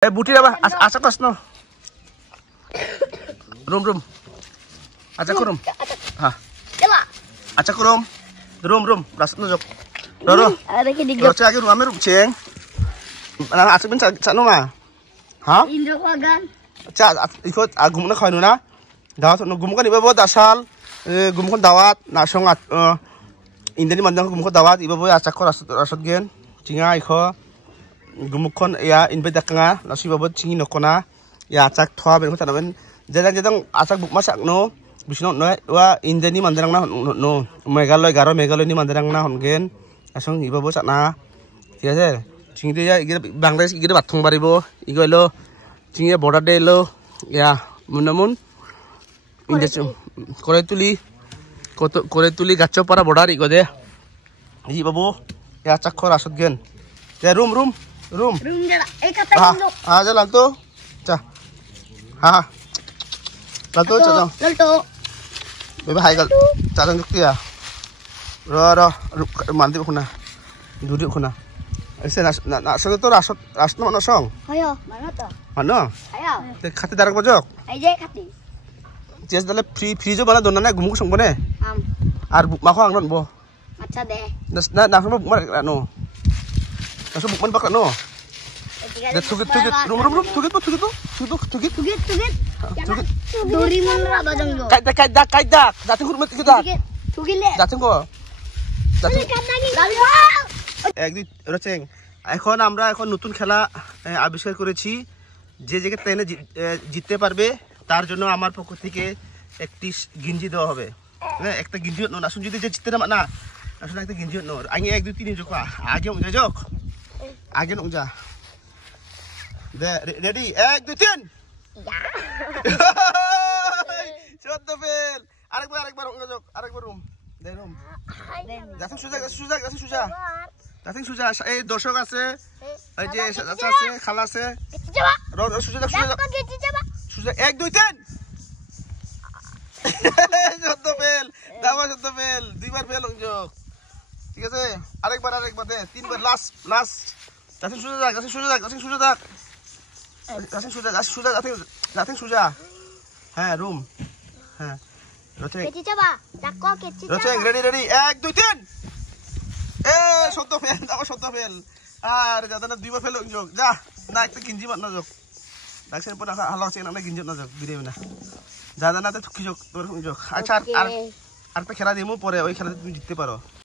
Buti apa? Asak kos no. Rum. Asak kurum. Hah. Asak kurum. Rum. Ras no jok. Ro. Ada ke digap. Ro cak rum ame rum ceng. Nang asak bin cak no ma. Hah? Indro kagan. Cak ikut agum na khainu na. Dawat no gum kan iba bo dasal. Gum kan dawat na song Indani mandang gum kan dawat iba bo asak ko rasot gen. Cinga ikho gumukon ya inbe dakanga nasi babot cingi nokona ya acak thwa ben khota ben jadang acak buk masak no bisno no wa indani mandarang na no megaloi garo megaloi ni mandarang na hongen asong iba bo sakna ঠিক আছে cingi de ya igire bangladesh igire bathong baribo igoilo cingi border de lo ya munamun indesum kore tuli gacho para border igode iba bo ya acak khor asot gen ya rum jala. Kata indro. Jalan tuh. Cah. Jalan tuh, cah. Lalto. Bebe hai gal. Jalan tuh ya. Ro. Mandi kuna. Duduk kuna. Ese so tuh rasot mana song? Ayo, mana tuh? Mana? Ayo. Khati darang pojok. Aje khati. Jes dale frijo bana donana gumuk song bone. Ar mako angnon bo. Acha deh. Na buk mar no. Nasu buk man bakra no. Tugit. Rum. Tugit. Dori mon ra bajang go. Kaidak. Dating hurmat kita. Tugile. Dating go. Dating. একদিন রচেং এখন আমরা নতুন খেলা আবিষ্কার করেছি যে ট্রেনে জিততে পারবে তার জন্য আমার পক্ষ থেকে একটি গিঞ্জি দেওয়া হবে হ্যাঁ একটা গিঞ্জি নো আসুন যদি যে জিততে না আসুন একটা গিঞ্জি নো আগে 1 2 3 জোক আগে উজা জোক আগে উজা দে রেডি 1 2 3 চোদ্দ ফেল আরেকবার উজা জোক আরেকবার রুম দে রুম যাতে সুজা Dating sudah dosok আছে এই যে আছে খালা আছে সুজা 1 2 3 চোদ্দ ফেল দাবা চোদ্দ ফেল দুইবার ফেল যোগ ঠিক আছে আরেকবার দে তিনবার লাস্ট দাতিং সুজা হ্যাঁ রুম হ্যাঁ রচেং রেডি 1 2 3 সত্য ফেল আর যাদনা দুইবার ফেল যোগ যা না একটা গিঞ্জি মার না যোগ ডাকছেন পর হালা আছে না গিঞ্জি না যোগ বিরে না যাদনা তে থুকি যোগ তোর যোগ আচ্ছা আর একটা খেলা দিমু পরে ওই খেলাতে তুমি জিততে পারো